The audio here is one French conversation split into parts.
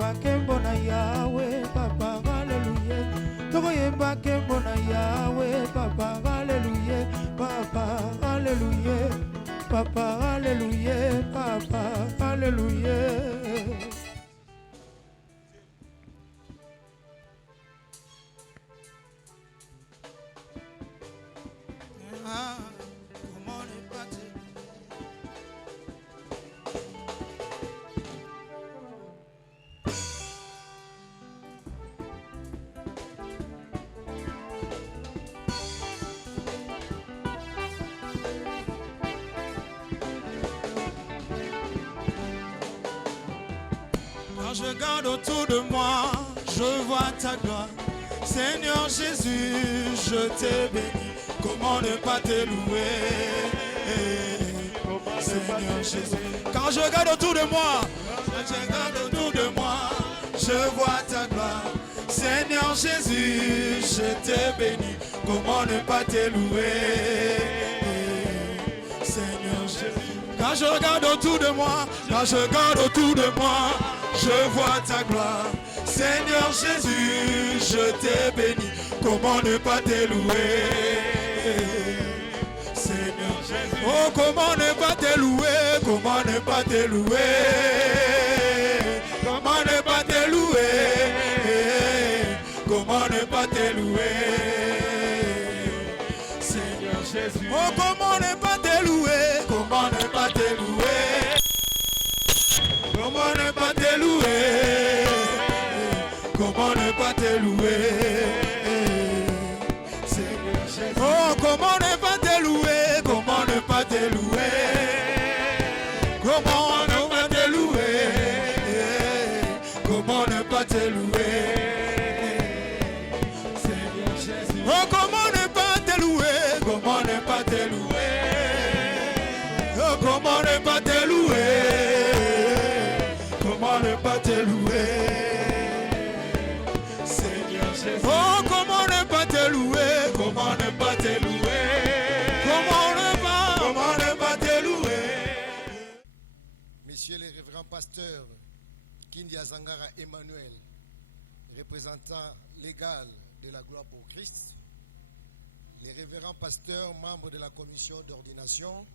yemba kembo na Yahweh, Papa, Alléluia. Toko yemba kembo na Yahweh, Papa, Alléluia. Papa, Alléluia. Papa, Alléluia. Papa, Alléluia. Quand je regarde autour de moi, je vois ta gloire. Seigneur Jésus, je t'ai béni. Comment ne pas te louer? Seigneur Jésus. Quand je regarde autour de moi, je vois ta gloire. Seigneur Jésus, je t'ai béni. Comment ne pas te louer? Seigneur Jésus. Quand je regarde autour de moi, je vois ta gloire. Seigneur Jésus, je t'ai béni. Comment ne pas te louer? Seigneur Jésus. Oh, comment ne pas te louer? Comment ne pas te louer? Comment ne pas te louer? Comment ne pas te louer? Seigneur Jésus. Oh, comment ne pas te louer? Comment ne pas te louer? Comment ne pas te louer? Comment ne pas te louer? Seigneur Jésus. Oh, comment ne pas te louer? Comment ne pas te louer? Comment ne pas te louer? Comment ne pas te louer? Seigneur Jésus. Oh, comment ne pas te louer? Comment ne pas te louer? Oh, comment ne pas te louer? Comment ne pas te louer? Seigneur Jésus. Oh, comment ne pas te louer? Comment ne pas te louer? Comment ne pas te louer? Messieurs les révérends pasteurs, Kindia Zangara Emmanuel, représentant légal de la gloire pour Christ, les révérends pasteurs, membres de la commission d'ordination,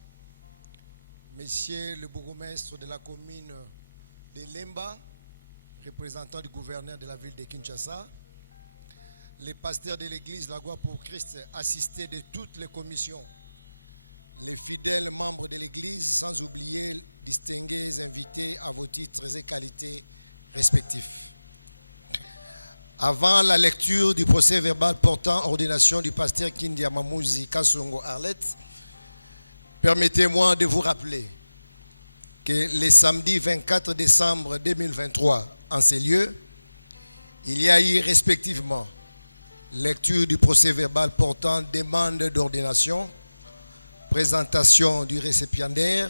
Monsieur le bourgmestre de la commune de Lemba, représentant du gouverneur de la ville de Kinshasa, les pasteurs de l'église La Gloire pour Christ assistés de toutes les commissions, les fidèles membres de l'église, sans oublier distingués invités à vos titres et qualités respectifs. Avant la lecture du procès verbal portant ordination du pasteur Kindia Mamouzi Kassongo Arlette, permettez-moi de vous rappeler que le samedi 24 décembre 2023, en ces lieux, il y a eu respectivement lecture du procès verbal portant demande d'ordination, présentation du récipiendaire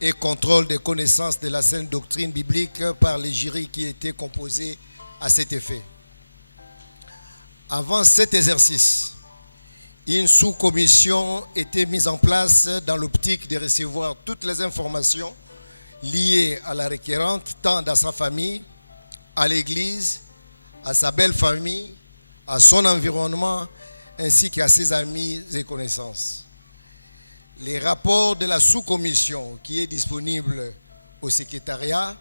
et contrôle des connaissances de la sainte doctrine biblique par les jurys qui étaient composés à cet effet. Avant cet exercice, une sous-commission était mise en place dans l'optique de recevoir toutes les informations liées à la requérante, tant dans sa famille, à l'église, à sa belle famille, à son environnement, ainsi qu'à ses amis et connaissances. Les rapports de la sous-commission qui est disponible au secrétariat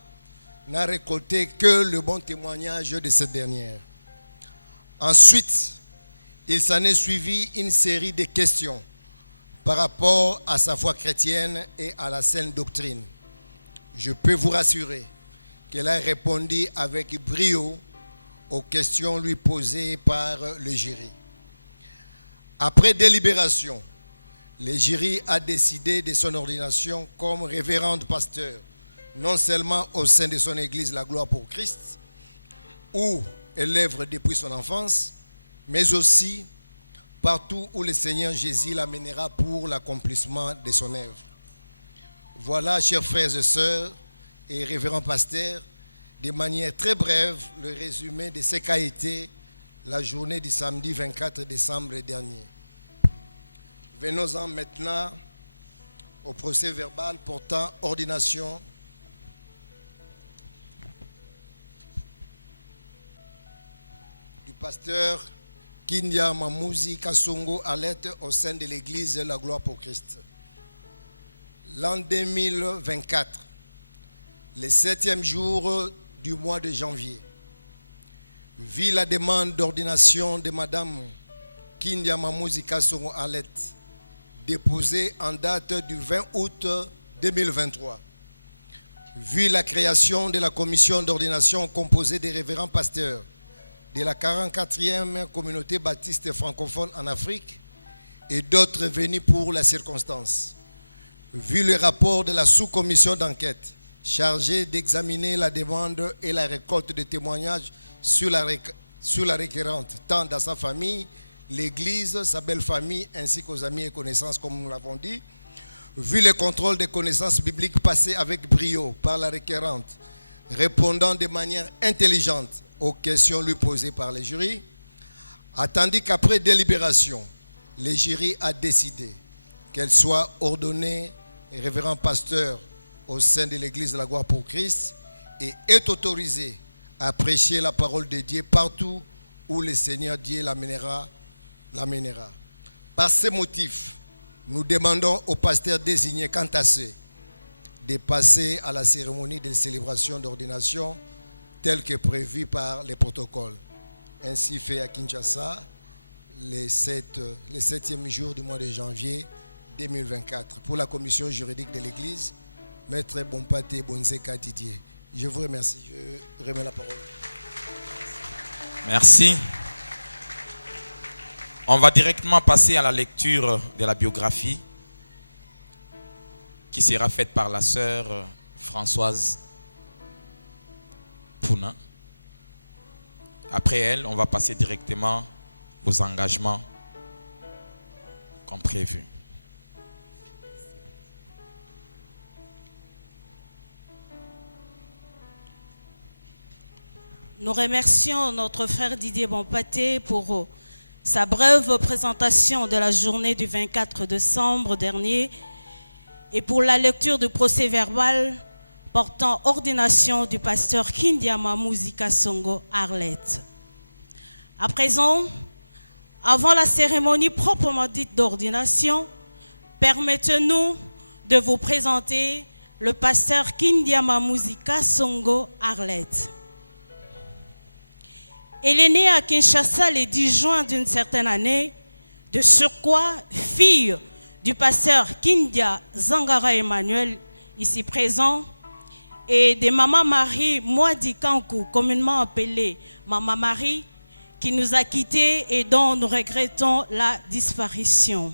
n'a récolté que le bon témoignage de cette dernière. Ensuite, il s'en est suivi une série de questions par rapport à sa foi chrétienne et à la sainte doctrine. Je peux vous rassurer qu'elle a répondu avec brio aux questions lui posées par le jury. Après délibération, le jury a décidé de son ordination comme révérende pasteur, non seulement au sein de son église La Gloire pour Christ, où elle œuvre depuis son enfance, mais aussi partout où le Seigneur Jésus l'amènera pour l'accomplissement de son œuvre. Voilà, chers frères et sœurs et révérends pasteurs, de manière très brève, le résumé de ce qu'a été la journée du samedi 24 décembre dernier. Venons-en maintenant au procès verbal portant ordination du pasteur Kindia Mamouzi Kasongo Arlette au sein de l'église La Gloire pour Christ. L'an 2024, le 7e jour du mois de janvier, vit la demande d'ordination de Madame Kindia Mamouzi Kasongo Arlette, déposée en date du 20 août 2023. Vu la création de la commission d'ordination composée des révérends pasteurs de la 44e communauté baptiste francophone en Afrique et d'autres venus pour la circonstance. Vu le rapport de la sous-commission d'enquête chargée d'examiner la demande et la récolte de témoignages sur la requérante, tant dans sa famille, l'église, sa belle famille, ainsi qu'aux amis et connaissances, comme nous l'avons dit, vu le contrôle des connaissances bibliques passées avec brio par la requérante, répondant de manière intelligente aux questions lui posées par les jurys, attendu qu'après délibération, le jury a décidé qu'elle soit ordonnée révérend pasteur au sein de l'église de la Gloire pour Christ et est autorisée à prêcher la parole de Dieu partout où le Seigneur Dieu l'amènera. Par ces motifs, nous demandons au pasteur désigné quant à ce de passer à la cérémonie de célébration d'ordination telle que prévue par les protocoles. Ainsi fait à Kinshasa le 7e jour du mois de janvier 2024. Pour la commission juridique de l'église, Maître Bompate Bonzeka Didier. Je vous remercie. Je remets la parole. Merci. On va directement passer à la lecture de la biographie qui sera faite par la sœur Françoise Pouna. Après elle, on va passer directement aux engagements comme prévu. Nous remercions notre frère Didier Bompate pour sa brève présentation de la journée du 24 décembre dernier et pour la lecture du procès-verbal portant ordination du pasteur Kindia Mamouzi Kasongo Arlette. À présent, avant la cérémonie proprement dite d'ordination, permettez-nous de vous présenter le pasteur Kindia Mamouzi Kasongo Arlette. Elle est née à Kinshasa le 10 juin d'une certaine année, de surcroît fille du pasteur Kindia Zangara Emmanuel, ici présent, et de Maman Marie Mwadi Kankou, communément appelée Maman Marie, qui nous a quittés et dont nous regrettons la disparition.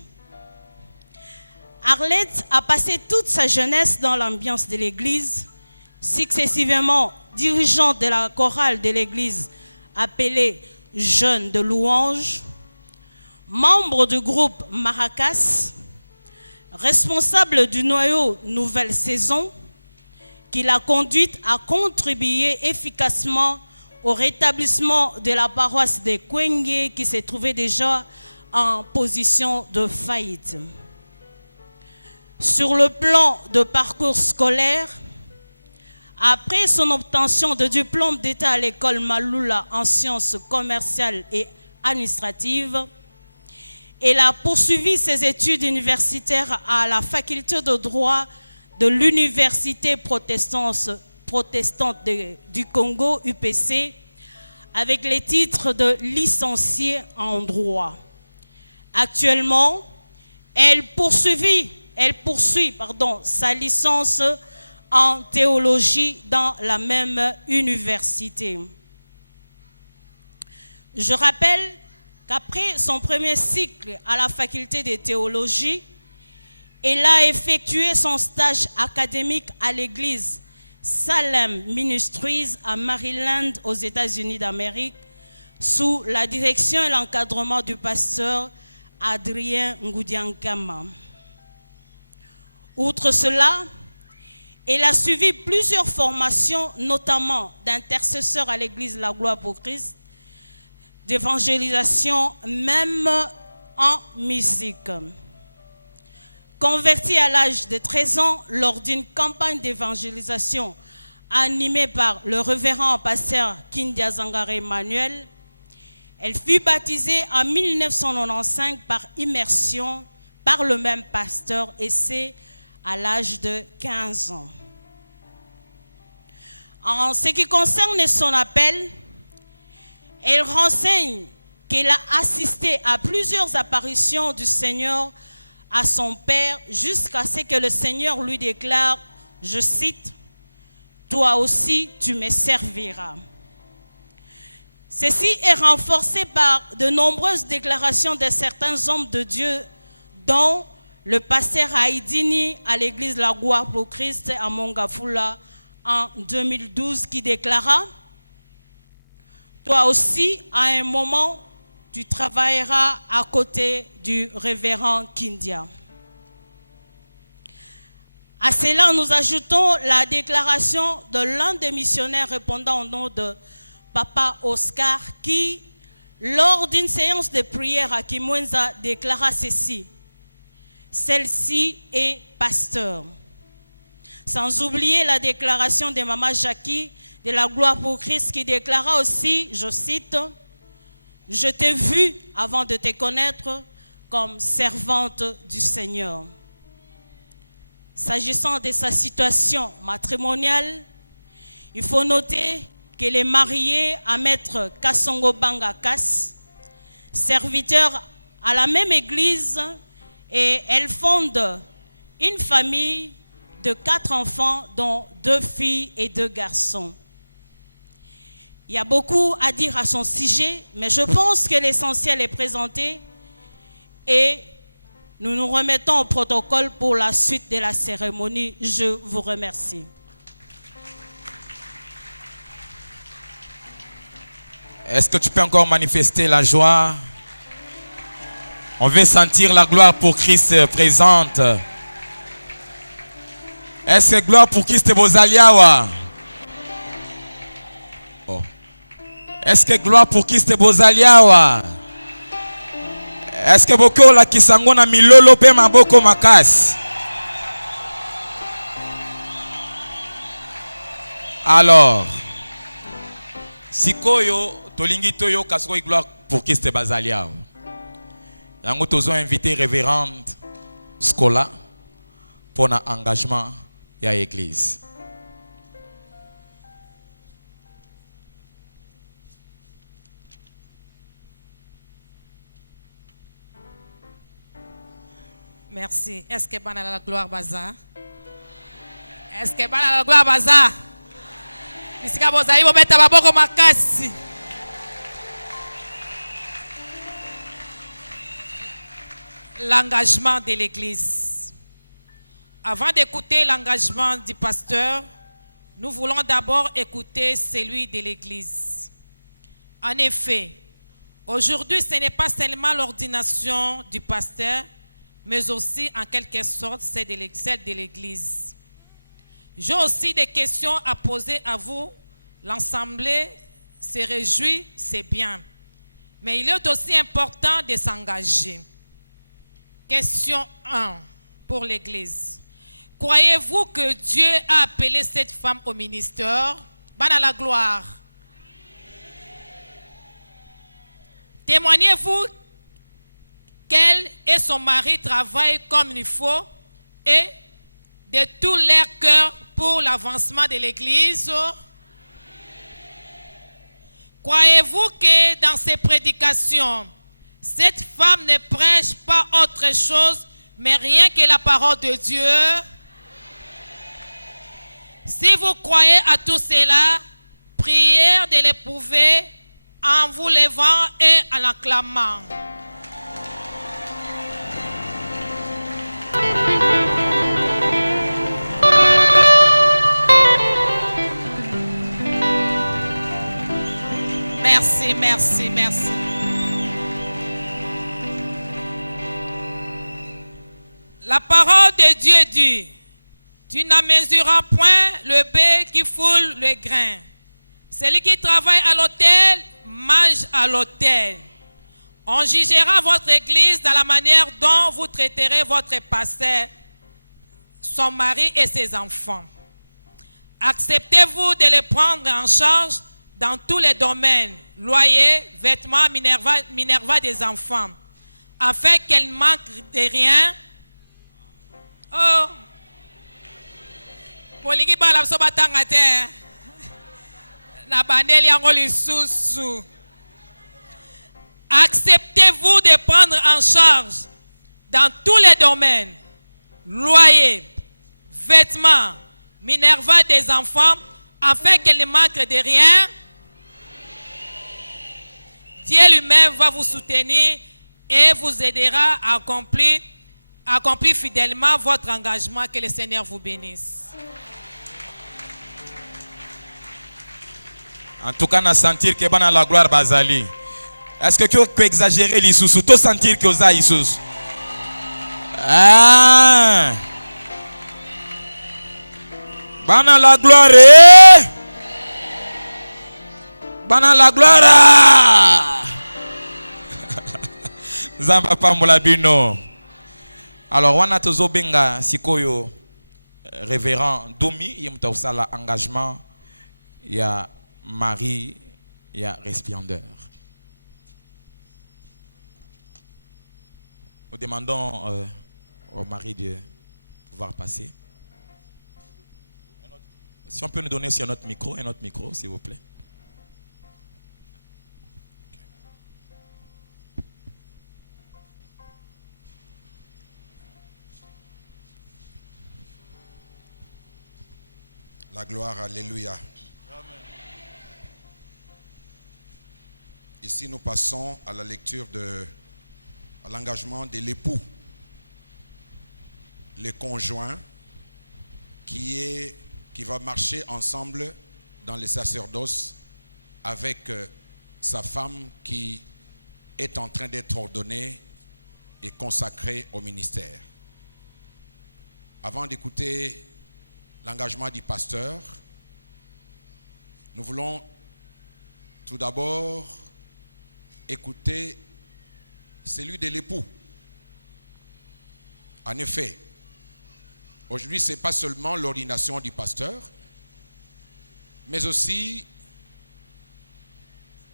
Arlette a passé toute sa jeunesse dans l'ambiance de l'église, successivement dirigeante de la chorale de l'église appelée Jeunes de louange, membre du groupe Maracas, responsable du noyau Nouvelle Saison, qui l'a conduite à contribuer efficacement au rétablissement de la paroisse de Kwengue qui se trouvait déjà en position de faillite. Sur le plan de parcours scolaire, après son obtention de diplôme d'État à l'école Maloula en sciences commerciales et administratives, elle a poursuivi ses études universitaires à la faculté de droit de l'Université protestante du Congo, UPC, avec les titres de licenciée en droit. Actuellement, elle poursuit sa licence en théologie dans la même université. Je rappelle qu'après son premier cycle à la faculté de théologie, elle a effectué son stage académique à l'église Salem Ministries à Maryland, aux États-Unis d'Amérique, sous la direction et l'encadrement du pasteur Adrien Ngoudiankama. Outre cela, elle a suivi plusieurs formations, notamment d'intercesseur à l'église La Gloire pour Christ, d'évangélisation, même en musique. Convertie à l'âge de 13 ans lors d'une campagne d'évangélisation animée par le révérend pasteur Kindia Zangara Emmanuel, Elle fut baptisée en 1995 par immersion par le même pasteur et c'est à l'âge de 15 ans. En ce qui concerne son appel, elle renseigne qu'elle a assisté à plusieurs apparitions du Seigneur à son père jusqu'à ce que le Seigneur lui déclare, je cite, « Toi aussi tu me serviras ». Ceci est renforcé par de nombreuses déclarations de certains hommes de Dieu, dont le pasteur Haïdini à l'église La Gloire pour Christ à Mongafula en 2012 qui déclara « Toi aussi, à un moment, tu travailleras à côté du révérend Kindia ». À cela, nous ajoutons la déclaration de l'un des missionnaires répondant au nom de Papa Oscar qui, lors d'une séance de prière à Kimwenza, déclara ceci. Celle-ci est pasteur. Sans oublier la déclaration de Maman Jackie de la Gloire pour Christ qui déclara aussi, je cite, « Je t'ai vu avant de te connaître comme servante du Seigneur ». S'agissant de sa situation matrimoniale, il faut noter qu'elle est mariée à Maître Kassongo Bangakas, serviteur à la même église, et elle fonde une famille de 4 enfants, dont 2 filles et 2 garçons. Il y a beaucoup à dire à son sujet, mais je pense que l'essentiel est présenté et nous nous remettons au protocole pour la suite de la cérémonie. Je vous remercie. Est-ce que tu peux encore manifester la joie? On veut sentir la gloire pour Christ présente. Est-ce que gloire pour Christ bozaliawa? Oh. Est-ce que gloire pour Christ bozaliawa? Est-ce que beaucoup la kisangona milolo pe maboko makas? Alors, sikoyo tolingi toyo kasiko gloire pour Christ bazaliawa. Yango tozo invité révérende Scola pour un engagement à l'église. Merci. Est-ce que bana la gloire baza? Est-ce que bana la gloire baza? Bisika bozali bo beta baboko makasi. L'engagement de l'église. Avant d'écouter l'engagement du pasteur, nous voulons d'abord écouter celui de l'église. En effet, aujourd'hui, ce n'est pas seulement l'ordination du pasteur, mais aussi en quelque sorte celle de l'église. J'ai aussi des questions à poser à vous. L'assemblée se réjouit, c'est bien. Mais il est aussi important de s'engager. Question 1 pour l'église. Croyez-vous que Dieu a appelé cette femme au ministère? Ban à la gloire. Témoignez-vous qu'elle et son mari travaillent comme il faut et de tout leur cœur pour l'avancement de l'église? Croyez-vous que dans ses prédications, cette femme ne prêche pas autre chose, mais rien que la parole de Dieu? Si vous croyez à tout cela, priez de l'éprouver en vous levant et en acclamant. Merci, merci, merci. La parole de Dieu dit, tu n'en mesureras point le blé qui foule le grain. Celui qui travaille à l'autel, mange à l'autel. On jugera votre église dans la manière dont vous traiterez votre pasteur, son mari et ses enfants. Acceptez-vous de les prendre en charge dans tous les domaines, loyer, vêtements, minerva des enfants, afin qu'elle ne manque de rien. Oh! Molingi bala so batanga te. Na bandeli yango lisusu. Acceptez-vous de prendre en charge dans tous les domaines, loyer, vêtements, minerva des enfants, afin qu'elle ne manque de rien. Dieu lui-même va vous soutenir et vous aidera à accomplir fidèlement votre engagement. Que le Seigneur vous bénisse. En tout cas, on a senti que dans la gloire Bazali. Est-ce que tu peux exagérer les sous tout sentir que vous avez sous? Ah! Bana la gloire. Bana la gloire. Zamba pambola bino. Alors, wana tozo benga sikoyo révérend Domi yemta usala engagement ya Marie ya récipiendaire. Nous demandons au mari de pouvoir passer. Si on peut nous donner aussi un autre micro, s'il vous plaît. La gloire, alléluia. Amen. Ici, nous passons à la lecture à l'engagement de l'époux, le conjoint, qui va marcher ensemble dans le sacerdoce avec sa femme qui est en train d'être ordonnée et consacrée au ministère. Avant d'écouter l'engagement du pasteur, nous voulons tout d'abord écouter celui de l'époux. En effet, aujourd'hui, ce n'est pas seulement l'ordination du pasteur, mais aussi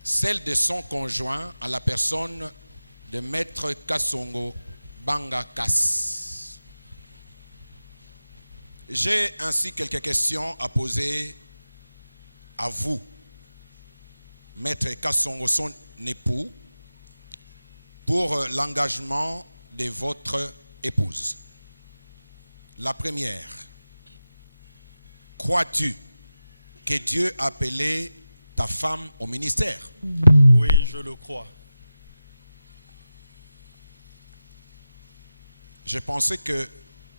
celle de son conjoint à la personne de Maître Kassongo Banga Kass. J'ai ainsi quelques questions à poser à vous, Maître Kassongo, son époux, pour l'engagement de votre épouse. La première, crois-tu que Dieu a appelé ta femme au ministère? Oui, je le crois. Je pensais que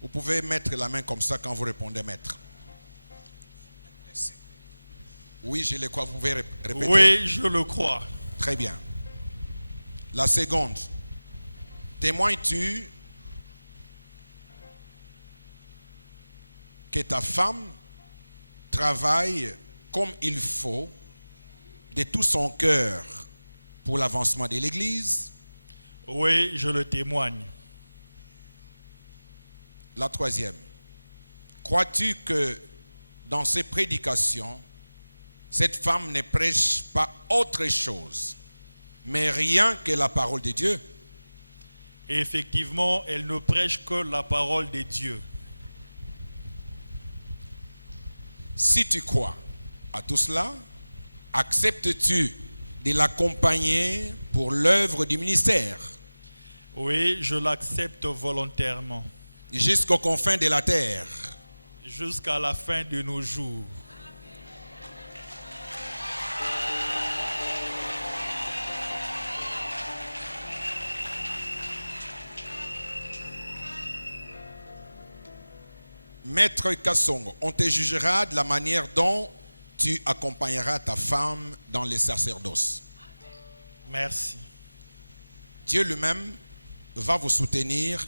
vous pouvez mettre la main comme ça quand vous répondez, maître. Oui, je le crois. Vous pouvez répéter? Oui, je le crois. Très bien. La seconde, témoignes-tu que ta femme travaille comme il faut, de tout son cœur, pour l'avancement de l'Église? Oui, je le témoigne. La troisième, crois-tu que dans ses prédications, cette femme ne prêche pas autre chose, mais rien que la parole de Dieu? Et effectivement, elle ne prêche que la parole de Dieu. Si tu crois à tout cela, acceptes-tu de l'accompagner pour l'œuvre du ministère? Oui, je l'accepte volontairement. Jusqu'aux confins de la terre. Jusqu'à la fin de nos jours. Maître Kassongo, on te jugera de la manière dont tu accompagneras ta femme dans le sacerdoce. Merci. Dieu lui-même va vous soutenir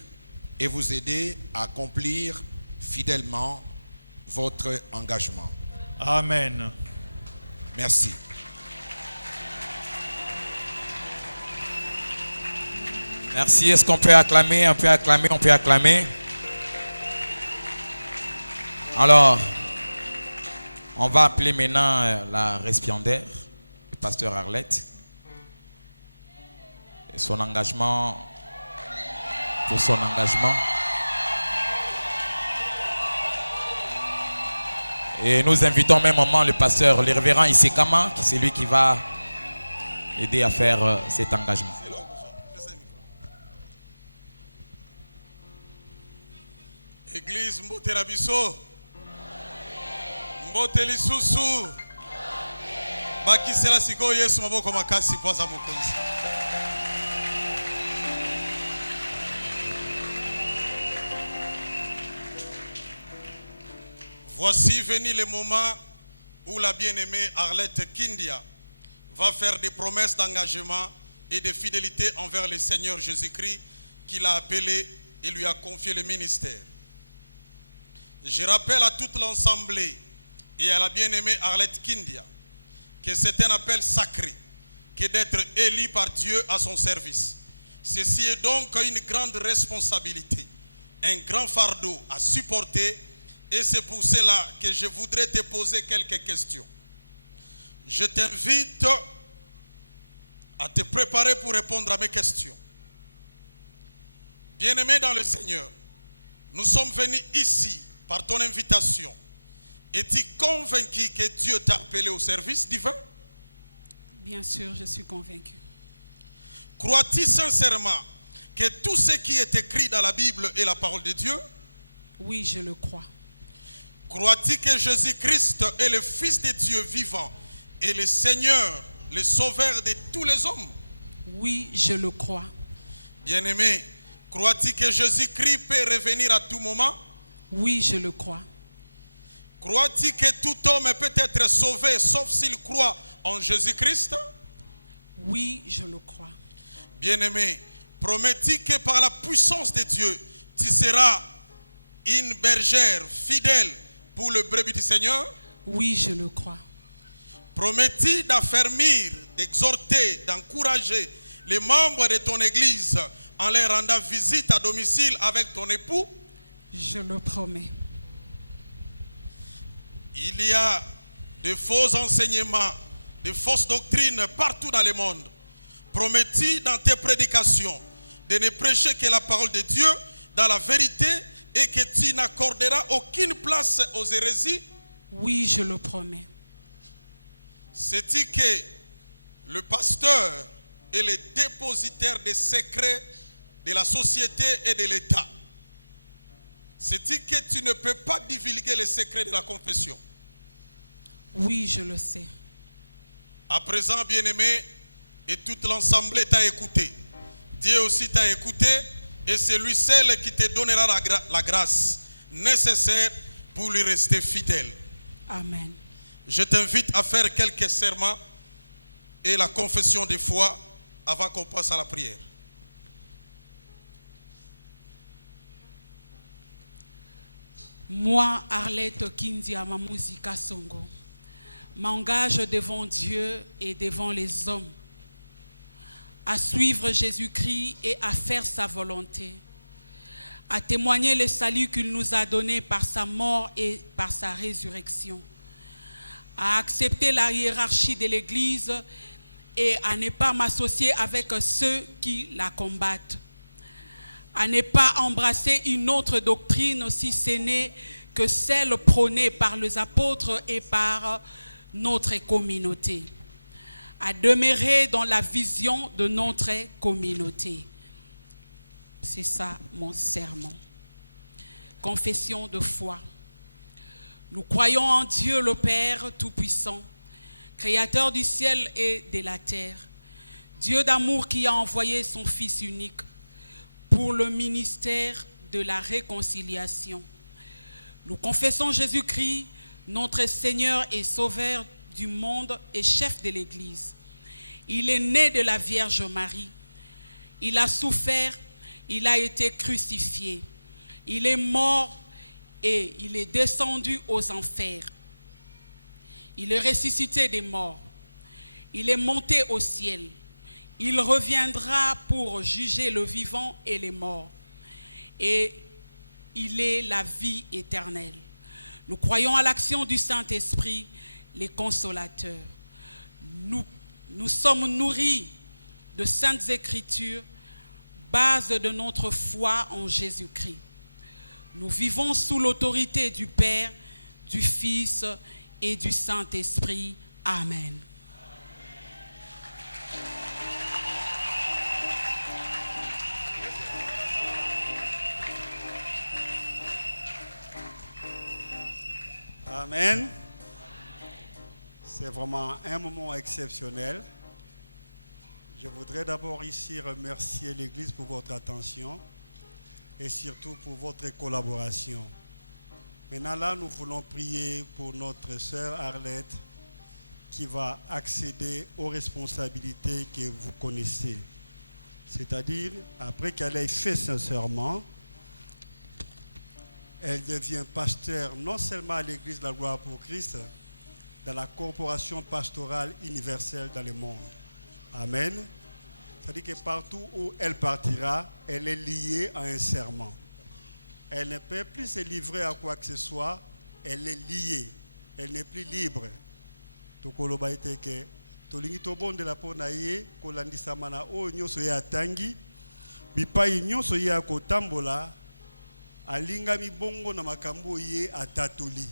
et vous aider à accomplir fidèlement votre engagement. Amen. Merci. Merci. Est-ce qu'on peut acclamer? On peut acclamer. Alors, on va appeler maintenant la récipiendaire. pasteur Arlette. Et son engagement, pour son engagement. Et nous invitons en même moment le pasteur, le révérend Isekama, qui c'est lui qui va aider à faire cet engagement. Église Mbote Rabiso, Mbote Lisusu, Bakisela Siko Yesu Maboko Makasi Poza Mokonzi. Voici venu le moment où la bien-aimée Arlette Kindia va faire des promesses d'engagement et de fidélité envers le Seigneur Jésus-Christ qui l'a appelé et lui a confié le ministère. Je rappelle à toute l'assemblée et à la bien-aimée Arlette Kindia que c'est un appel sacré que d'être élu par Dieu à son service. Ceci est donc une grande responsabilité, un grand fardeau à supporter. Et c'est pour cela que je voudrais te poser quelques questions. Je t'invite à te préparer pour répondre à mes questions. Bien-aimé dans le Seigneur, nous sommes venus ici par ton invitation. Es-tu convaincu que Dieu t'a appelé au service divin? Bien sûr, je suis convaincu. Crois-tu sincèrement que tout ce qui est écrit dans la Bible est la parole de Dieu? Oui, je le crois. Crois-tu que Jésus-Christ est le Fils de Dieu vivant et le Seigneur, le Sauveur de tous les hommes? Oui, je le crois. Bien-aimé, crois-tu que Jésus-Christ peut revenir à tout moment? Oui, je le crois. Crois-tu que tout homme peut être sauvé sauf s'il croit en Jésus-Christ? Oui, je le crois. Bien-aimé, promets-tu que par la puissance de Dieu, tu seras une bergère fidèle pour le brebis du Seigneur? Oui, je le crois. Promets-tu d'affermir, d'exhorter, d'encourager les membres de ton église en leur rendant visite à domicile avec ton époux? Je le promets. Il y a de faux enseignements, de fausses doctrines partout dans le monde. Promets-tu dans tes prédications de ne prêcher que la parole de Dieu dans la vérité et que tu n'accorderas aucune place aux hérésies? Oui, je le promets. C'est-il que le pasteur est le dépositaire des secrets de la société et de l'État? C'est-il que tu ne peux pas divulguer les secrets de la confession? Oui, je le sais. À présent, bien-aimé, et toute l'assemblée t'a écouté. Dieu aussi t'a écouté et c'est lui seul qui te donnera la grâce nécessaire pour lui rester fidèle. Amen. Je t'invite à faire quelques serments et la confession de foi avant qu'on passe à la prière. Moi, Arlette Kindia Mamuzika Songo, m'engage devant Dieu et devant les hommes à suivre Jésus-Christ et à faire sa volonté, à témoigner le salut qu'il nous a donné par sa mort et par sa résurrection, à accepter la hiérarchie de l'Église et à ne pas m'associer avec ceux qui la combattent, à ne pas embrasser une autre doctrine si ce n'est que celle prônée par les apôtres et par notre communauté, à demeurer dans la vision de notre communauté. C'est ça mon sermon. Confession de foi. Nous croyons en Dieu le Père Tout-Puissant, Créateur du ciel et de la terre, Dieu d'amour qui a envoyé son Fils unique pour le ministère de la réconciliation. Nous confessons Jésus-Christ, notre Seigneur et Sauveur du monde et chef de l'Église. Il est né de la Vierge Marie. Il a souffert, il a été crucifié. Il est mort et il est descendu aux enfers. Il est ressuscité des morts. Il est monté au ciel. Il reviendra pour juger le vivant et les morts. Et il est la vie éternelle. Nous croyons à l'action du Saint-Esprit, les consolateurs. Nous Nous sommes nourris de saintes écritures, base de notre foi en Jésus-Christ. Nous vivons sous l'autorité du Père, du Fils et du Saint-Esprit. Amen. Amen. C'est vraiment un moment exceptionnel. Je voudrais d'abord ici remercier l'Église pour votre attention et surtout pour votre collaboration. Maintenant là, nous voulons prier pour notre sœur Arlette qui va accéder aux responsabilités que vous connaissez. C'est-à-dire, après qu'elle ait fait son serment, elle devient pasteur non seulement à l'Église de la Gloire pour Christ, dans la corporation pastorale universelle dans le monde. Amen. C'est-à-dire que partout où elle partira, elle est liée à un serment. Elle ne peut plus se livrer à quoi que ce soit, elle est liée. Elle n'est plus libre. Tokoloba iteke, tolingi tobonde la pona ye, kolandisa mana o nyoso ya tangi, bipai nyoso ya kotambola, alinga mibongo na makambo ye atatoli.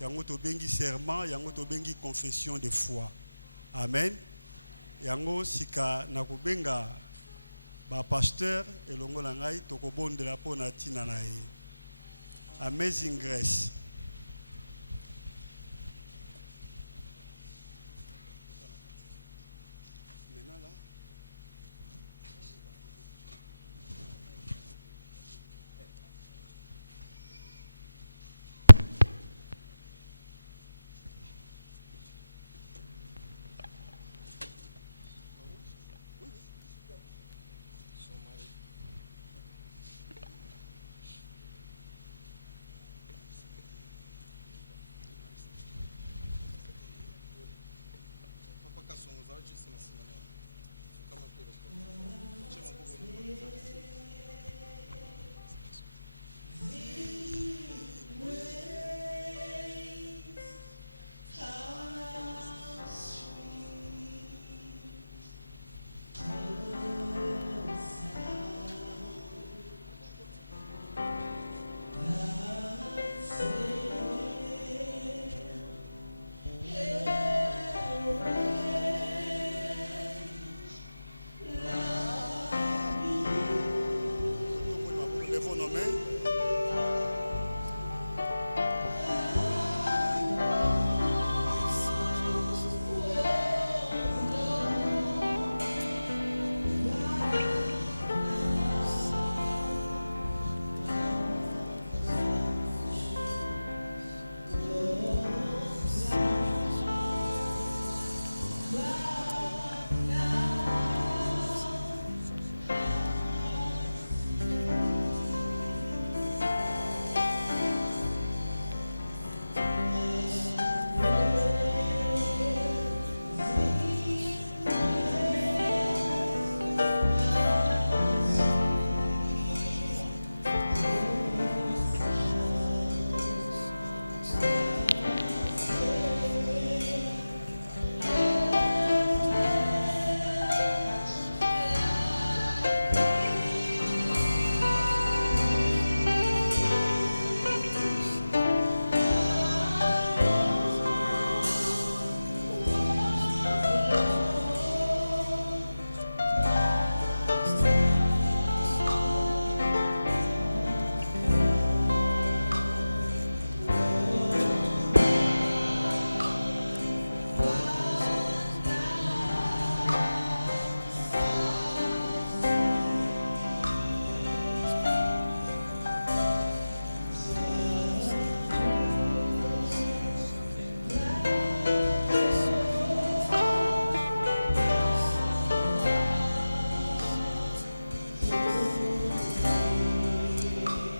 Yango to bengi serment, yango to bengi confession de foi. Amen. Yango sika nakubenga ba pasteur elongo na ngai tokobondela pona tina na ye. Amazing Grace.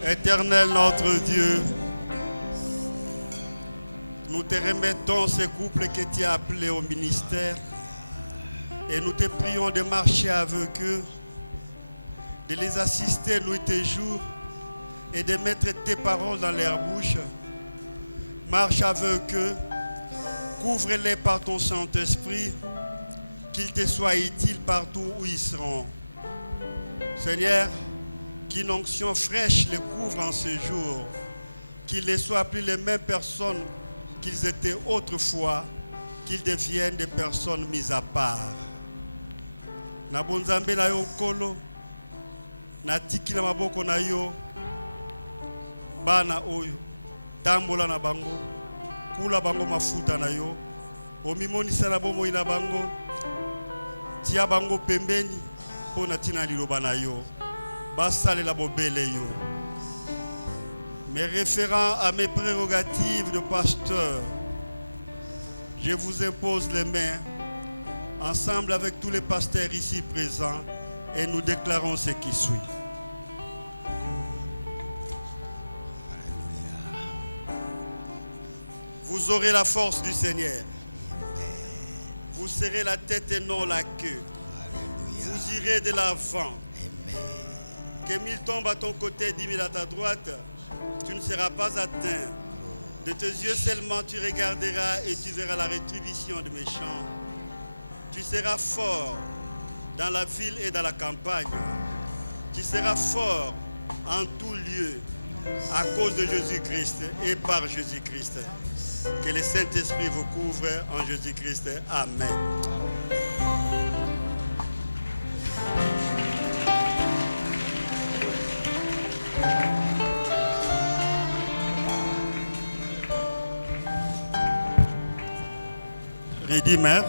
Éternel notre Dieu, nous te remettons ce couple que tu as appelé au ministère et nous te prions de marcher avec eux, de les assister nuit et jour et de mettre tes paroles dans leur bouche. Marche avec eux, couvre-les par ton Saint-Esprit qu'ils te soient utiles partout où ils seront. Seigneur, qu'une onction fraîche les couvre en ce jour, qu'ils ne soient plus les mêmes personnes qu'ils étaient autrefois, qu'ils deviennent des personnes mises à part. Na bonzambe na yo kolo, na tiki na maboko na yo, bana oyo, tambola na bango, kula bango mafuta na yo, omimonisa na bomoi na bango, tia bango pembeni, po na tina liloba na yo, basale la bobele yo. Me référant à mes prérogatives de pasteur, je vous impose les mains, ensemble avec tous les pasteurs ici présents, et nous déclarons ce qui suit. Vous aurez la force du Seigneur. Vous serez la tête et non la queue. Vous irez de l'avant. Que 1000 tombent à ton côté, 10 000 à ta droite, tu ne seras pas atteint. De tes yeux seulement tu regarderas et tu verras la rétribution des méchants. Tu seras fort dans la ville et dans la campagne. Tu seras fort en tout lieu à cause de Jésus-Christ et par Jésus-Christ. Que le Saint-Esprit vous couvre en Jésus-Christ. Amen. Redeemer.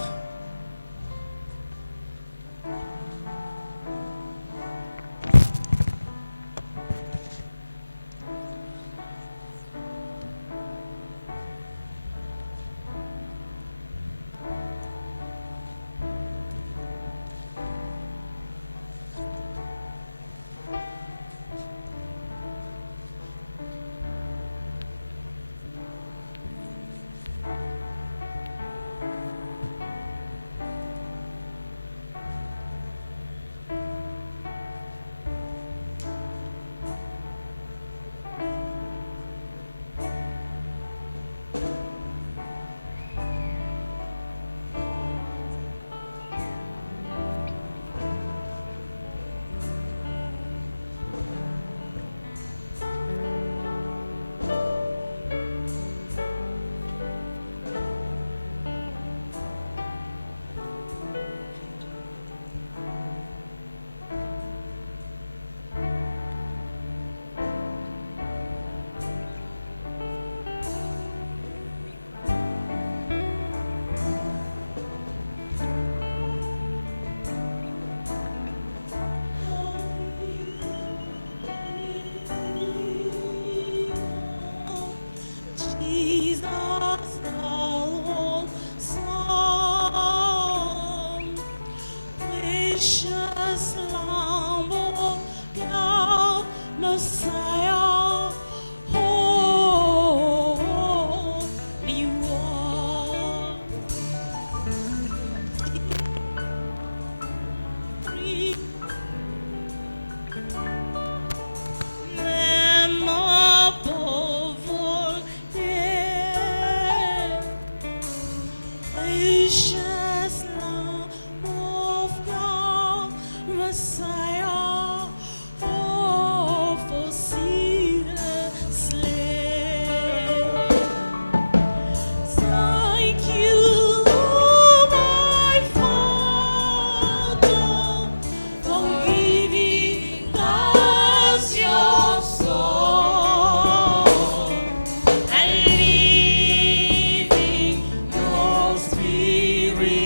Spirit.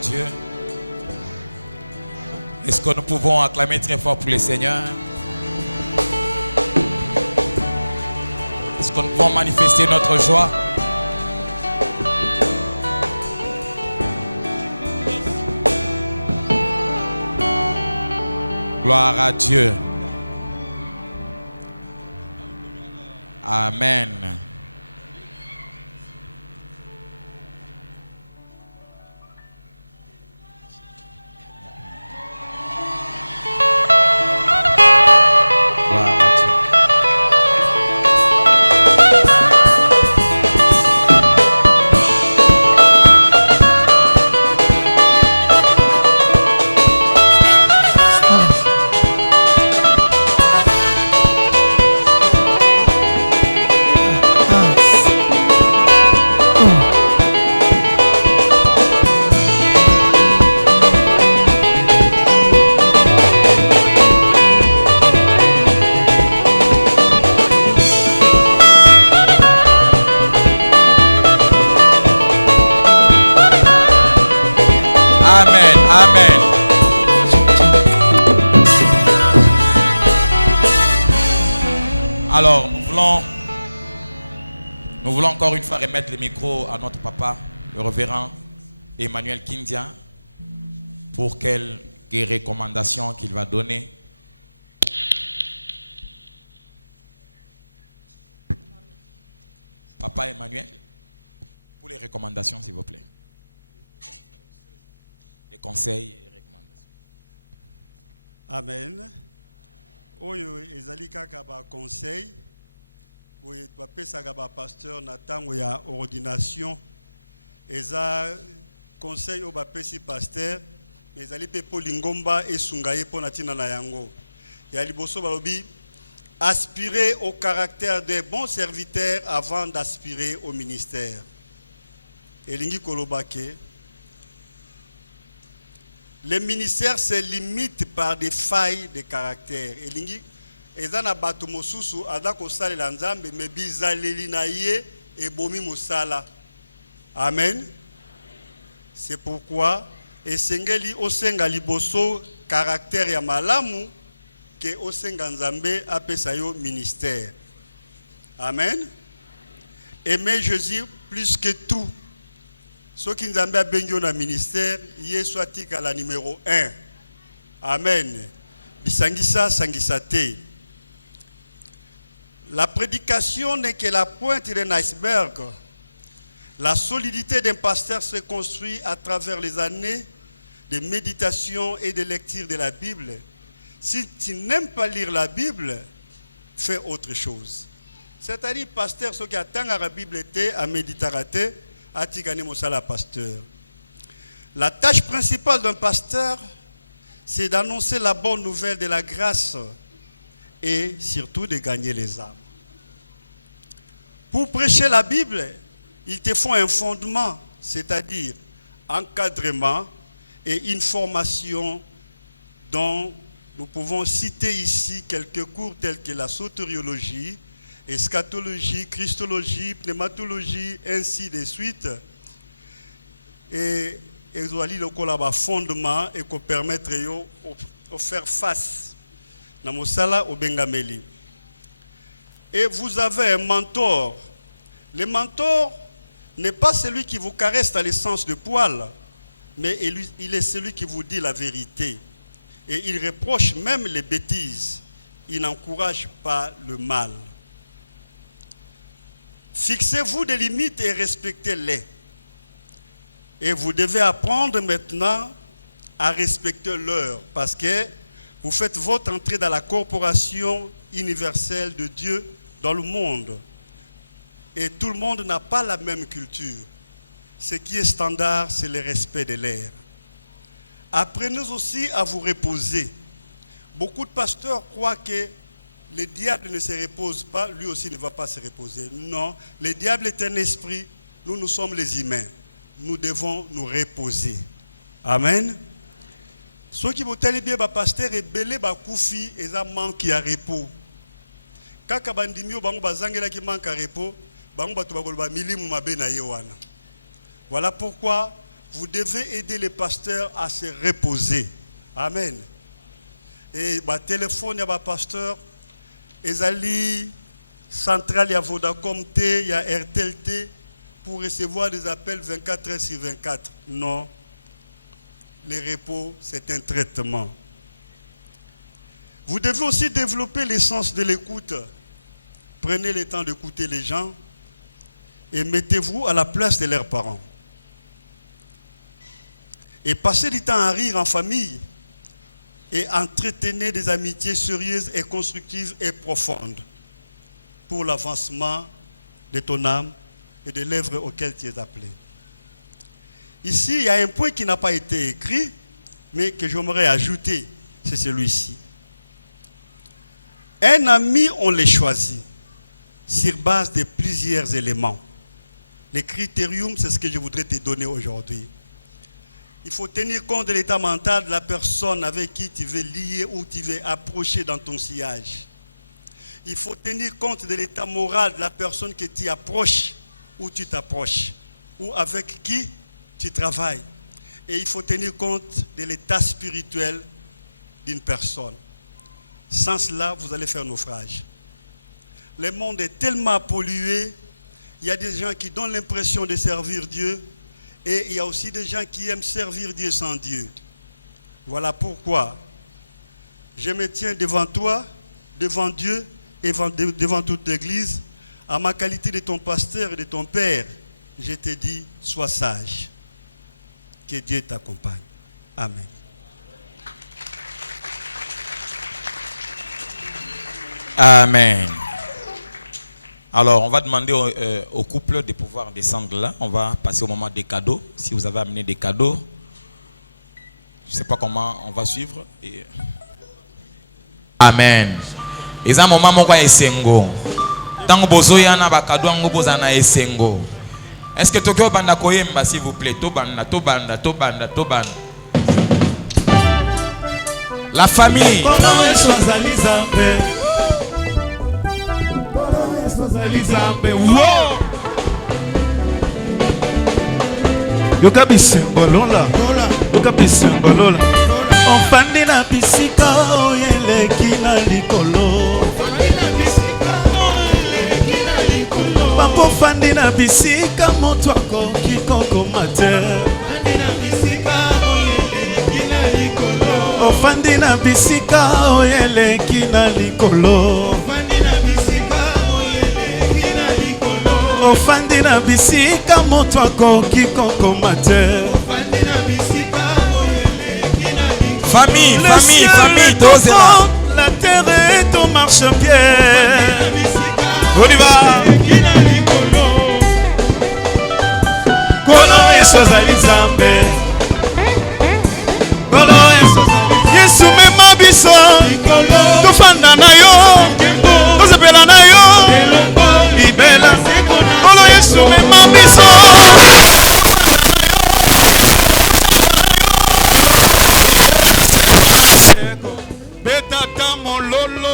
Dieu. Est-ce que nous pouvons acclamer très fort pour le Seigneur? Est-ce que nous pouvons manifester notre joie? Gloire à Dieu. Amen. Amen. Alors, nous voulons encore une fois remettre le micro à notre papa, le révérend Emmanuel Kindia, pour quelques recommandations qu'il va donner. Papa Emmanuel, pour les recommandations, s'il vous plaît. Les conseils et recommandations. Amen. Oyo ezali kaka ba conseil. Oyo bapesaka ba pasteur na tango ya ordination. Eza conseil o bapesi pasteur, mais ezali pe polingomba esunga ye pona tina na yango. Ya liboso balobi aspirer au caractère de bons serviteurs avant d'aspirer au ministère. Elingi kolobake. Le ministère se limite par des failles de caractère. Elingi ezana bato mosusu adako sale la nzambe me bizaleli na ye ebomi mosala. Amen. C'est pourquoi esengeli osenga liboso caractère ya malamu que osenga nzambe apesa yo ministère. Amen. Aimer Jésus plus que tout. Ce qui nous a bengi na ministère, Yesu atika la numéro 1. Amen. Bisangisa sangisate. La prédication n'est que la pointe d'un iceberg. La solidité d'un pasteur se construit à travers les années de méditation et de lecture de la Bible. Si tu n'aimes pas lire la Bible, fais autre chose. C'est-à-dire, pasteur, ce qui attend la Bible était à méditer. Pasteur. La tâche principale d'un pasteur, c'est d'annoncer la bonne nouvelle de la grâce et surtout de gagner les âmes. Pour prêcher la Bible, il te faut un fondement, c'est-à-dire encadrement et une formation dont nous pouvons citer ici quelques cours tels que la soteriologie, eschatologie, christologie, pneumatologie, ainsi de suite. Et ils ont le fondement et qu'on permettre de faire face na mosala au bengameli. Et vous avez un mentor. Le mentor n'est pas celui qui vous caresse dans le sens de poil, mais il est celui qui vous dit la vérité. Et il reproche même les bêtises. Il n'encourage pas le mal. Fixez-vous des limites et respectez-les. Et vous devez apprendre maintenant à respecter l'heure, parce que vous faites votre entrée dans la corporation universelle de Dieu dans le monde. Et tout le monde n'a pas la même culture. Ce qui est standard, c'est le respect de l'ère. Apprenez aussi à vous reposer. Beaucoup de pasteurs croient que le diable ne se repose pas, lui aussi ne va pas se reposer. Non, le diable est un esprit, nous sommes les humains. Nous devons nous reposer. Amen. Ceux qui vont tellement bien, pasteur, et belé, koufi, et ça manque à repos. Quand bandimio, bazangela qui manque à repos, milimu mabe na yewana. Voilà pourquoi vous devez aider les pasteurs à se reposer. Amen. Et le téléphone, il y a pasteur, Ezali, Central, il y a Vodacom T, il y a RTL T, pour recevoir des appels 24 heures sur 24. Non. Les repos, c'est un traitement. Vous devez aussi développer l'essence de l'écoute. Prenez le temps d'écouter les gens et mettez-vous à la place de leurs parents. Et passez du temps à rire en famille et entretenez des amitiés sérieuses et constructives et profondes pour l'avancement de ton âme et de l'œuvre auquel tu es appelé. Ici, il y a un point qui n'a pas été écrit, mais que j'aimerais ajouter, c'est celui-ci. Un ami, on le choisit sur base de plusieurs éléments. Les critériums, c'est ce que je voudrais te donner aujourd'hui. Il faut tenir compte de l'état mental de la personne avec qui tu veux lier ou tu veux approcher dans ton sillage. Il faut tenir compte de l'état moral de la personne que tu approches ou tu t'approches, ou avec qui tu travailles. Et il faut tenir compte de l'état spirituel d'une personne. Sans cela, vous allez faire naufrage. Le monde est tellement pollué, il y a des gens qui donnent l'impression de servir Dieu, et il y a aussi des gens qui aiment servir Dieu sans Dieu. Voilà pourquoi je me tiens devant toi, devant Dieu et devant toute l'Église, à ma qualité de ton pasteur et de ton père. Je te dis, sois sage. Que Dieu t'accompagne. Amen. Amen. Alors, on va demander au couple de pouvoir descendre là. On va passer au moment des cadeaux. Si vous avez amené des cadeaux, je ne sais pas comment on va suivre. Amen. Et ça, moment mon quoi esengo. Tant que bozoya na ba cadeau ngo bozana esengo. Est-ce que Tokyo banda koyemba s'il vous plaît? To banda. La famille. Yoka bisengolola, yoka bisengolola. Ofandi na bisika oyeleki na likolo. Papa ofandi na bisika moto akoki kokoma te. Ofandi na bisika oyeleki na likolo. Ofandi na bisika moto akoki kokoma te. Famille, dose là. La terre est au marchepied. On y va. Kolo esozali Nzambe. Kolo esozali Yesu mema biso. Tofanda na yo. Tozepela na yo. Libela. Kolo Yesu mema biso. Betata mololo.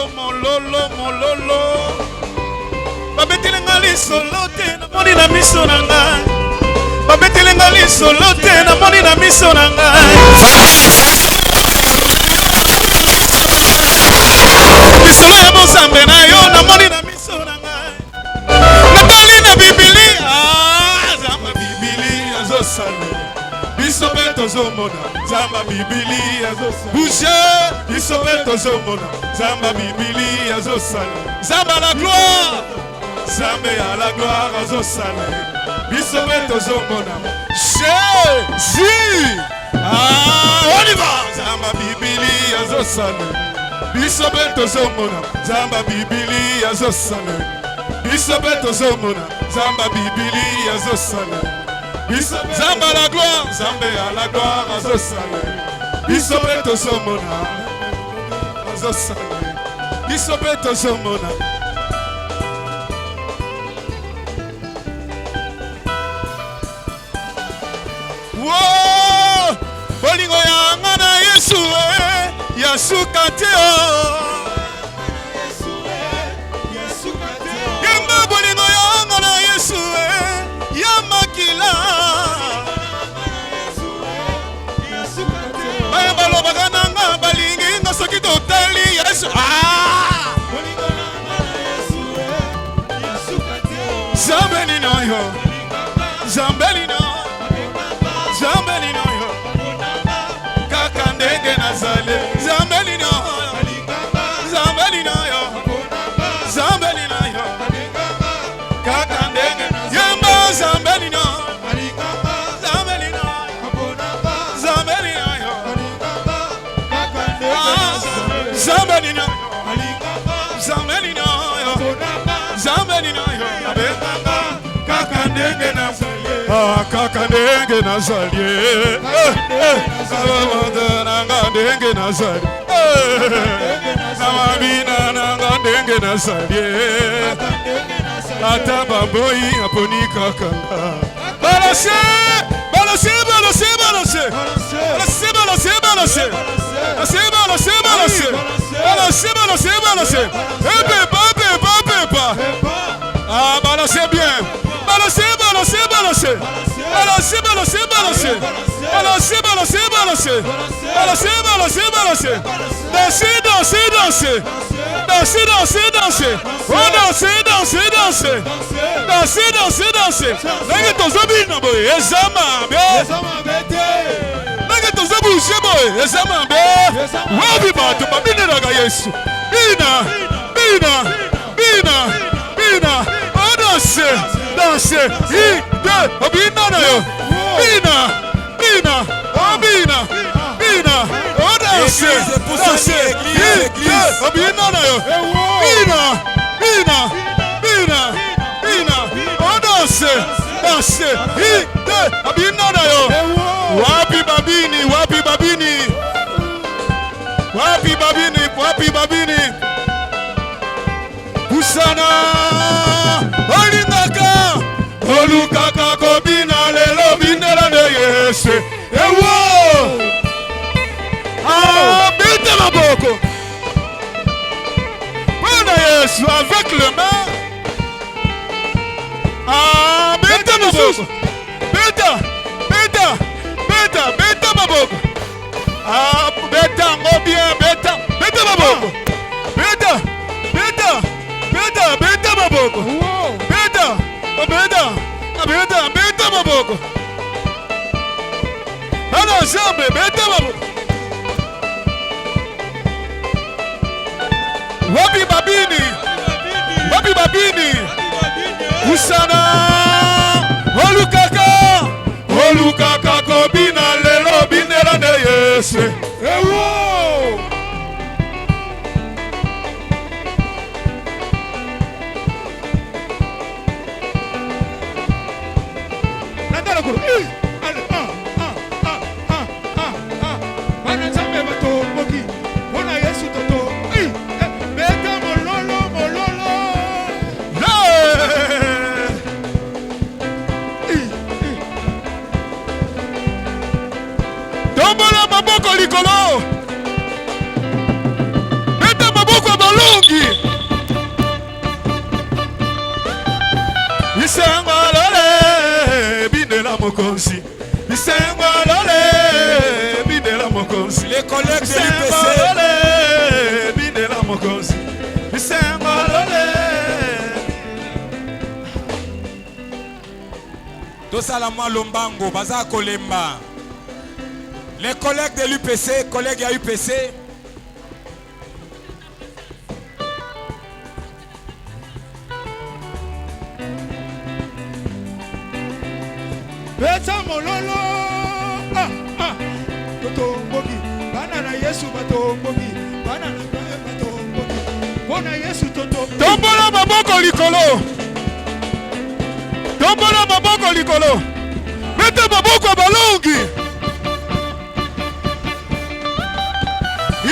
Babetilenga lisolo te na moni na miso na ngai. Babetilenga lisolo te na moni na miso na ngai. Lisolo ya Nzambe na yo na moni na miso na ngai. Natali na Biblia, Zamba Biblia azosala. Biso beto zomona, Zamba Biblia azosala. Boucher, biso beto zomona, Zamba Biblia azosala. Zamba la gloire, Zamba à la gloire azosala. Biso beto zomona, Jésus. On y va. Zamba Biblia azosala. Biso beto zomona, Zamba Biblia azosala. Biso beto zomona, Zamba Biblia azosala. Zamba la gloire, Zamba à la gloire azosala. Biso beto zomona, azosala. Biso beto zomona. Wow! Bolingo yanga na Yesu ya sukate Yamba bolingo yanga na Yesu ya makila bakananga balingi nga soki totali Yesu. Zambelino yo, Zambelino, Zambelino yo, kaka ndenge nazali. Zambelino, Zambelino yo, Zambelino yo, kaka ndenge yemba. Zambelino, Zambelino, Zambelino yo, Zambelino, Zambelino yo, Zambelino yo, kaka ndenge nazali. Kaka ndenge nazali. Nanga ndenge nazali. Namabina nanga ndenge nazali. Ata baboyi aponi kaka. Balase, balase, balase, balase. Balase, balase, balase. Balase, balase, balase. Balase, balase, balase. Pepa, pepa, pepa. Ah, balancez bien. Balancez, balancez, balancez. Balancez, balancez, balancez. Balancez, balancez, balancez. Balancez, balancez, balancez. Dansez, dansez, dansez. Dansez, dansez, dansez. Oh, dansez, dansez, dansez. Dansez, dansez, dansez. Nage tozobina boy. Ezama, bien. Nage tozobushe boy. Ezama, bien. Wabi bato babine daga Yesu. Bina, bina, bina. Bina, oh danse, danse, ide, bina na yo, bina, bina, oh bina, bina, oh danse, danse, ide, bina na yo, bina, bina, bina, bina, oh danse, danse, ide, bina na yo. Wapi babini, wapi babini, wapi babini, wapi babini. Kusana olingaka olukaka kobina lelo binela de Yesu. Ewo bete maboko Bwana Yesu avec le main. Bete maboko. Beta, beta, beta, beta maboko. Beta ngo bien, beta, beta maboko. Beta, beta. Beta, beta maboko. Beta, beta, beta, beta maboko. Ana jambe, beta maboko. Wapi babini, wapi babini. Usana, olukaka, olukaka kobina lelo binela de Yesu. Ewo. Tombola maboko likolo. Beta maboko balongi. Isengolole bindela mokonzi. Isengolole bindela mokonzi. Les collègues de l'UPC. Isengolole bindela mokonzi. Isengolole. Tosala mwa lombango baza kolemba. Les collègues de l'UPC, collègues à UPC. Beta mololo. Toto mbogi. Bana na Yesu bato mbogi. Bana na bato mbogi. Bona Yesu toto. Tombola maboko likolo. Tombola maboko likolo. Beta maboko balongi.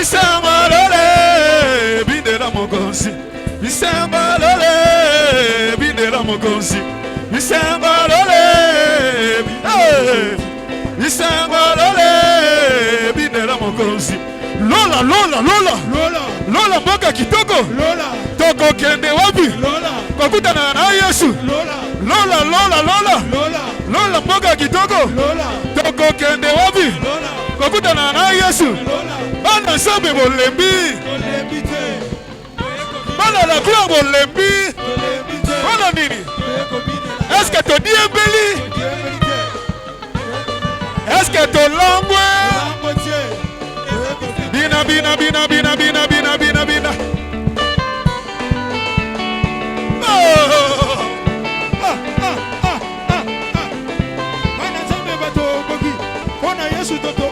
Isengolole bindela mokonzi. Isengolole bindela mokonzi. Isengolole Isengolole bindela mokonzi. Lola lola lola Lola. lola mboka kitoko. Lola. Toko kende wapi? Lola. Kokutana na Yesu. Lola. Lola lola lola Lola. lola mboka kitoko. Lola. Toko kende wapi? Lola. kokutana na Yesu bana nzambe bolembi bana la gloire bolembi bana nini est-ce que to diembeli est-ce que to lambwe bina bina bina bina bina bina bina bina bana nzambe bato boki pona Yesu toto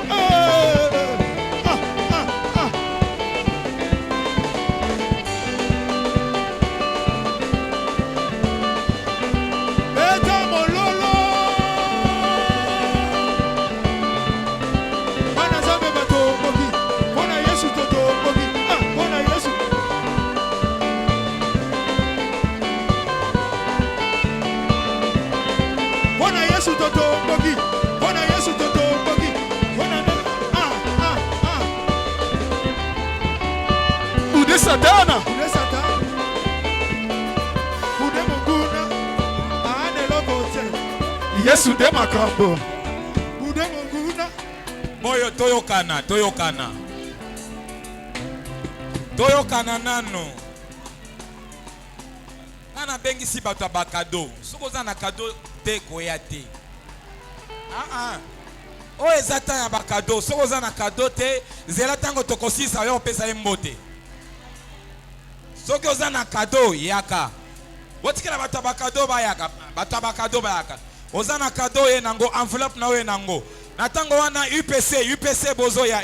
Satana Ude munguna Ane lokote Yesu de makambo Ude munguna Boyo toyokana Toyokana nano Nana bengi si bato bakado Soko za na kado te koya te O ezata ya bakado Soko za na kado te Zela tango tokosisa yo pesa mbote Soki oza na kado yaka. Botikela batabakado bayaka. Oza na kado ye nango enveloppe na we nango. Na tango wana UPC bozoya.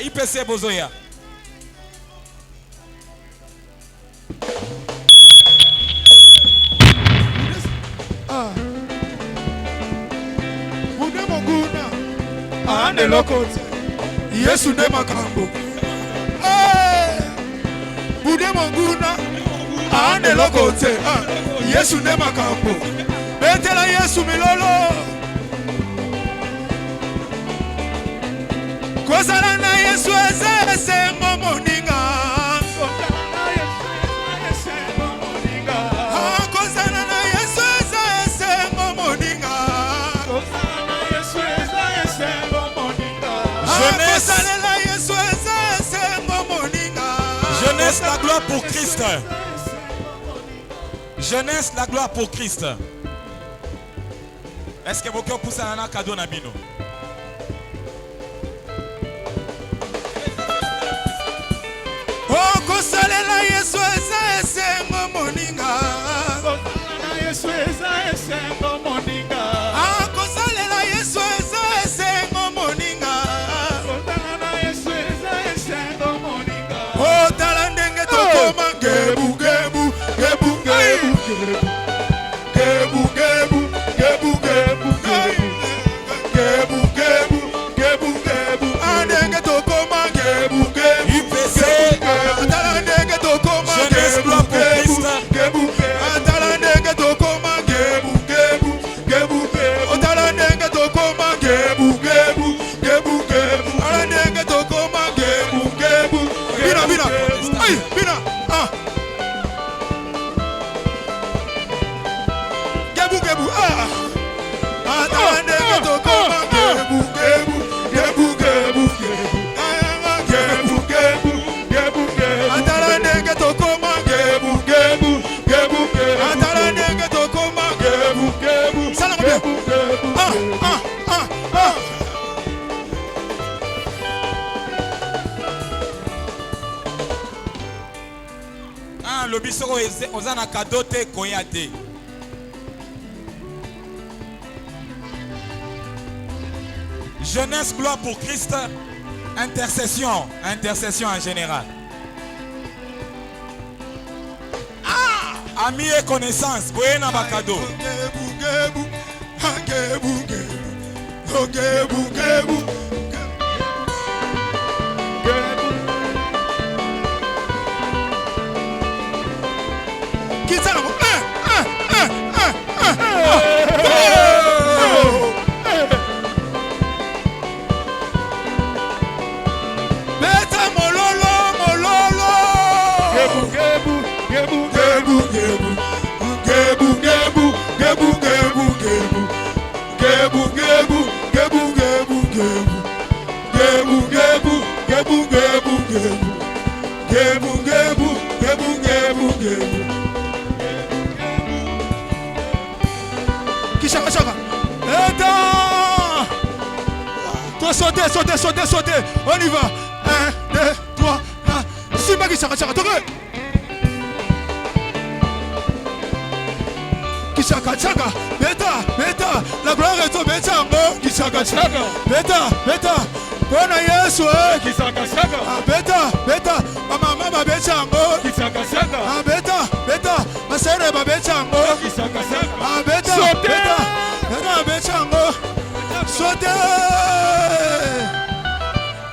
Bude monguna. Ane lokote. Yesu de makambo. Bude monguna. Ane lokote Yesu ne makambo betela Yesu milolo kozala na Yesu esengo moninga kozala na Yesu esengo moninga Jeunesse la gloire pour Christ. Jeunesse, la gloire pour Christ. Est-ce que vous pouvez pousser un cadeau na bino? Oh, kosalela Yesu esengo moninga. Yesu esengo moninga. Ah, kosalela Yesu esengo moninga. Yesu esengo moninga. Oh, talandenge tokoma gebu. Le bisoro ozana kadote koyate. Jeunesse, gloire pour Christ. Intercession en général. Amis et connaissances, voyez na bakado. gebu, gebu, gebu. Gebu, gebu, gebu, gebu, gebu. Kishaka, chaka. Attends. Toi, sautez, sautez, sautez, sautez. On y va. 1, 2, 3, 4. Suis ma kishaka, chaka. Toque. Kishaka, chaka. Beta, beta. La gloire est au Betsango. Kishaka, chaka. Beta, beta. Bona Yesu eh. Kisaka saka. Beta, beta. Mama babechango. Kisaka saka. Beta, beta. Masere babechango. Kisaka saka. Beta, beta. Beta babechango. Sauter.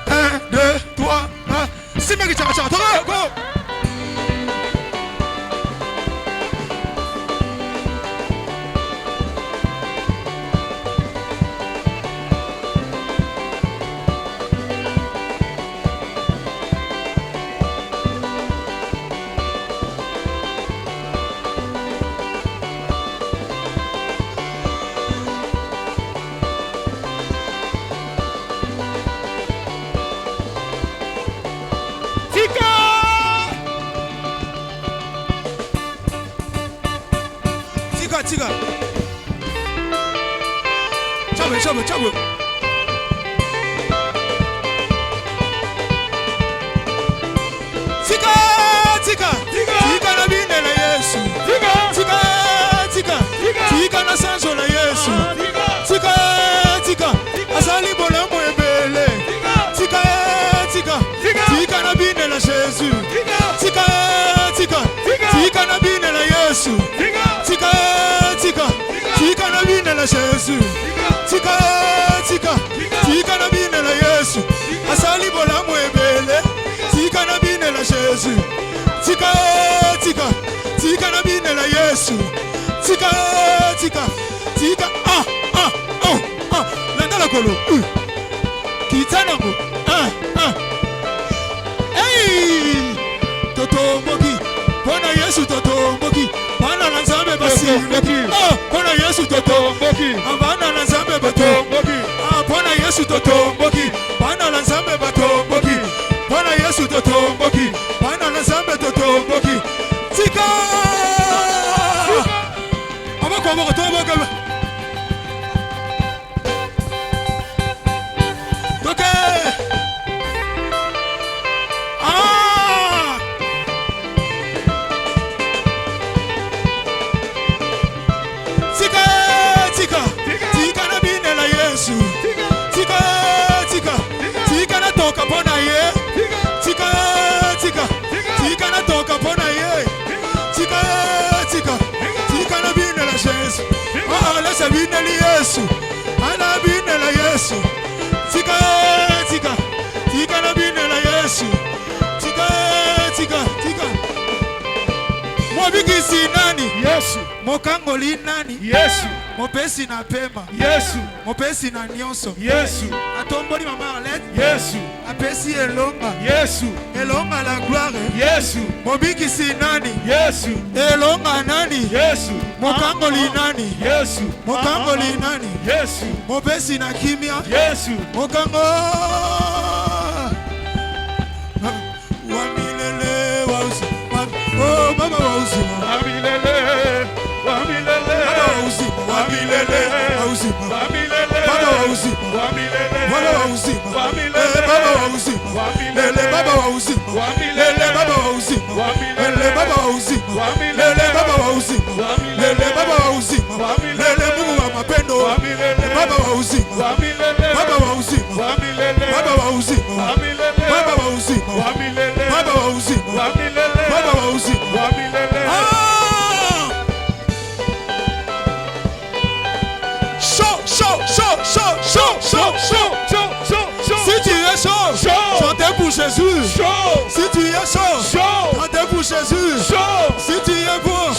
1, 2, 3, 4. Simeki chaka chaka. Go. Tiga. Chabu. Tiga na bine la Yesu. Tiga na sanzo la Yesu. Tiga. Azali bolambo ebele. Tiga na bine la Jésus. Tiga na bine la Yesu. Tika na bine la Jésus. Tika na bine la Yesu. Asali bolambo ebele. Tika na bine la Jésus. Tika na bine la Yesu. Tika. Landa la kolo. Kitanango. Hey! Totomboki. Bona Yesu totomboki. Bana na Nzambe basimboki. Bona Yesu totomboki. Bana na Nzambe batomboki. Bona Yesu totomboki. Bana na Nzambe batomboki. Bona Yesu totomboki. Bana na Nzambe totomboki. Tika! Abako totomboki. Toke! Tika na bine la Yesu. Tika na toka pona ye. Tika na toka pona ye. Tika na bine la Yesu. Laisse bine la Yesu. Ana bine la Yesu. Tika na bine la Yesu. Tika. Mwabigisi nani? Yesu. Mokangoli nani? Yesu. Mopesi na pema. Yesu. Mopesi na nyonso. Yesu. Atomboli mama Arlette. Yesu. Apesi elonga. Yesu. Elonga la gloire. Yesu. Mobikisi nani? Yesu. Elonga nani? Yesu. Mokangoli nani? Yesu. Mokangoli nani? Yesu. Mopesi na kimia. Yesu. Mokango. Wamilele wausi. Oh baba wausi. Wamilele. Baba wausi. Wamilele wausi. Baba wausi. Baba wausi. Baba wausi. Lele baba wausi. Lele baba wausi. Lele baba wausi. Lele baba wausi. Lele baba wausi. Lele Mungu wa mapendo. Baba wausi. Baba wausi. Baba wausi. Baba wausi. Baba wausi. Baba wausi. Si tu es chaud, chantez pour Jésus. Si tu es chaud, chantez pour Jésus. Si tu es beau,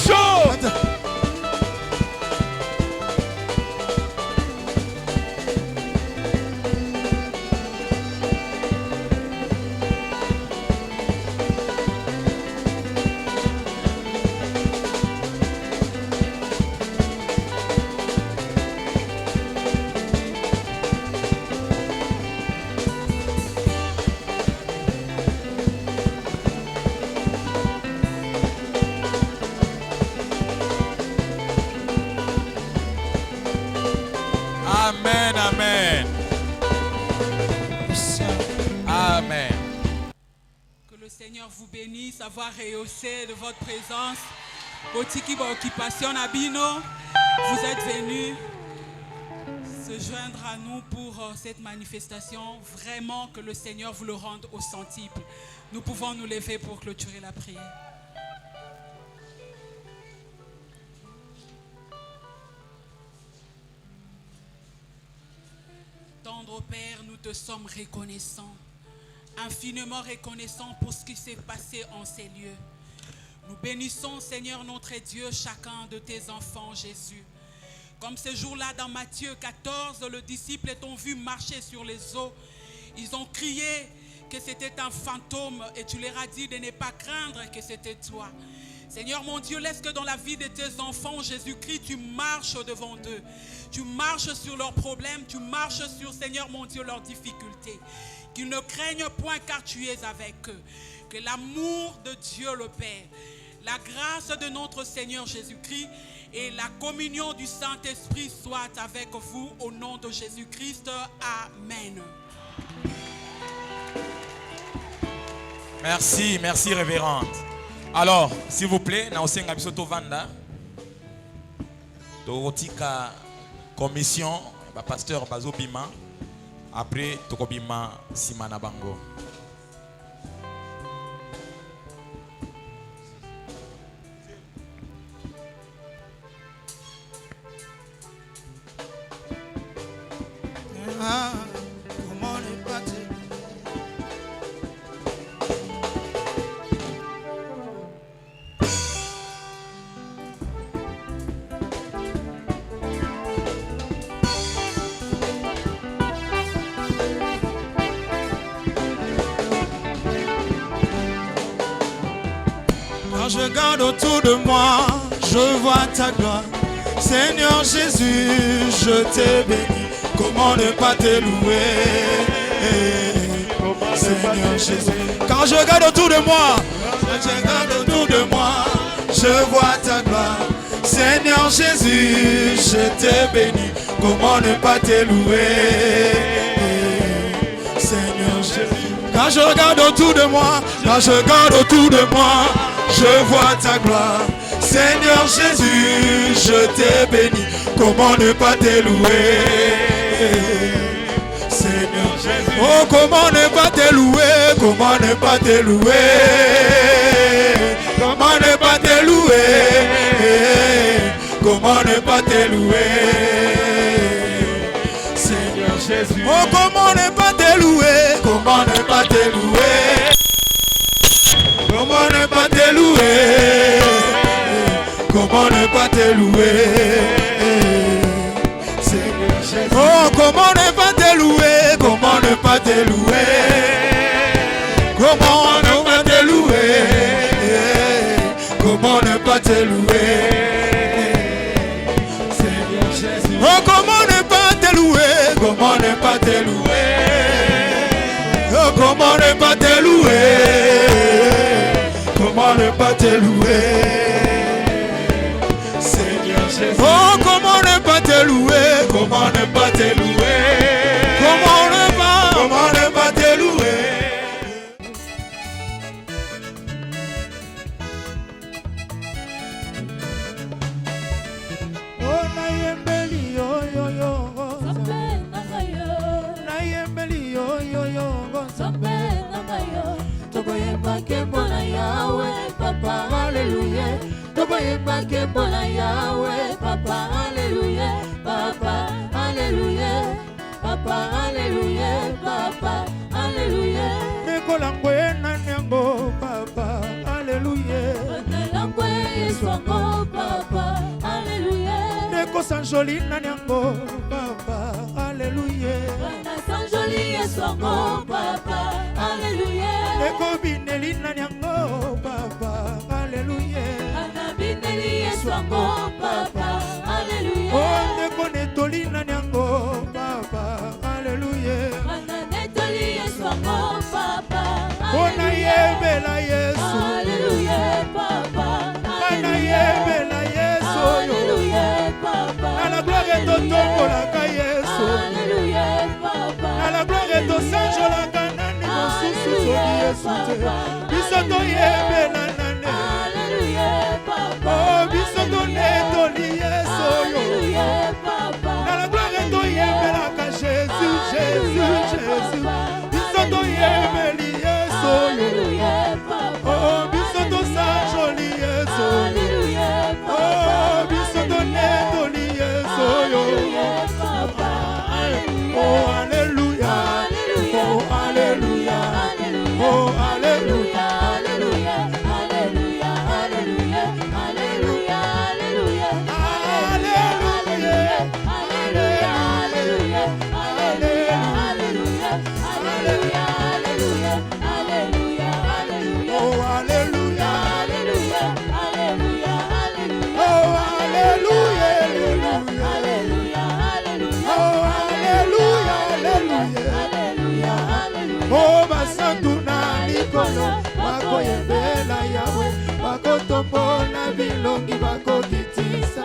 le Seigneur vous bénisse, avoir rehaussé de votre présence. Otiki ba occupation Abino, vous êtes venus se joindre à nous pour cette manifestation. Vraiment que le Seigneur vous le rende au centuple. Nous pouvons nous lever pour clôturer la prière. Tendre Père, nous te sommes reconnaissants, infiniment reconnaissants pour ce qui s'est passé en ces lieux. Nous bénissons, Seigneur notre Dieu, chacun de tes enfants, Jésus. Comme ce jour-là dans Matthieu 14, le disciple t'ont vu marcher sur les eaux. Ils ont crié que c'était un fantôme et tu leur as dit de ne pas craindre que c'était toi. Seigneur mon Dieu, laisse que dans la vie de tes enfants, Jésus-Christ, tu marches devant eux. Tu marches sur leurs problèmes, tu marches sur, Seigneur mon Dieu, leurs difficultés. Qu'ils ne craignent point car tu es avec eux. Que l'amour de Dieu le Père, la grâce de notre Seigneur Jésus-Christ et la communion du Saint-Esprit soient avec vous au nom de Jésus-Christ. Amen. Merci, merci révérende. Alors, s'il vous plaît, na osenga biso to vanda. Totika commission, ba pasteur Bazo Bima. Après tokobima simana bango. Comment ne pas te... Quand je regarde autour de moi, je vois ta gloire. Seigneur Jésus, je t'ai béni. Comment ne pas te louer? Seigneur Jésus. Quand je regarde autour de moi, je vois ta gloire. Seigneur Jésus, je t'ai béni. Comment ne pas te louer? Seigneur Jésus. Quand je regarde autour de moi, je vois ta gloire. Seigneur Jésus, je t'ai béni. Comment ne pas te louer? Seigneur Jésus. Oh, comment ne pas te louer? Comment ne pas te louer? Comment ne pas te louer? Comment ne pas te louer? Seigneur Jésus. Oh, comment ne pas te louer? Comment ne pas te louer? Comment ne pas te louer? Comment ne pas te louer? Seigneur Jésus. Oh, comment ne pas te louer? Comment ne pas te louer? Comment ne pas te louer? Comment ne pas te louer? Seigneur Jésus. Oh, comment ne pas te louer? Comment ne pas te louer? Oh, comment ne pas te louer? Comment ne pas te louer? Seigneur Jésus. Oh, comment ne pas te louer? Comment ne pas te louer? Comment ne pas te louer? Oh, naïembeli yo yo yo. Naïembeli yo yo yo. Tokoyemba kembola Yahweh, Papa, Alléluia. Tokoyemba kembola Yahweh, Papa, Alléluia. Papa, Alléluia. Papa, Alléluia. Papa, Alléluia. Nekolangwe nanyango, Papa, Alléluia. Nekolangwe yeswango, Papa, Alléluia. Nekosanjoli nanyango, Papa, Alléluia. Nekosanjoli yeswango, Papa, Alléluia. Nekobineli nanyango, Papa, Alléluia. Anabineli yeswango, Papa, Alléluia. Oh, nekonetoli nanyango, Papa, Alléluia. Ananetoli yeswango, Papa, Alléluia. Oh, nayebela Yesu. Alléluia, Papa. Nayebela Yesu. Alléluia, Papa. À la gloire et au tombeau la Yesu. Alléluia, Papa. À la gloire et au Saint Jola Kanani, mon sous Yesu te. Biso toyembela nane. Oh, biso tonetoli Yesu yo. Na la gloire toyembela ka Jésus, Jésus, Jésus. Biso toyembeli Yesu yo. Oh, biso tosajoli Yesu yo. Oh, biso tonetoli Yesu yo. Oh, alléluia. Oh, alléluia. Oh, alléluia. Oh, basantuna likolo bakoyembela yawe bakotombola bilongi bakokitisa.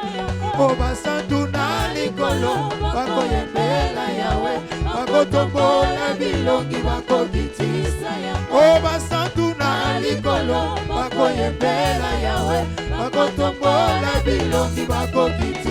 Oh, basantuna likolo bakoyembela yawe bakotombola bilongi bakokitisa. Oh, basantuna likolo bakoyembela yawe bakotombola bilongi bakokitisa.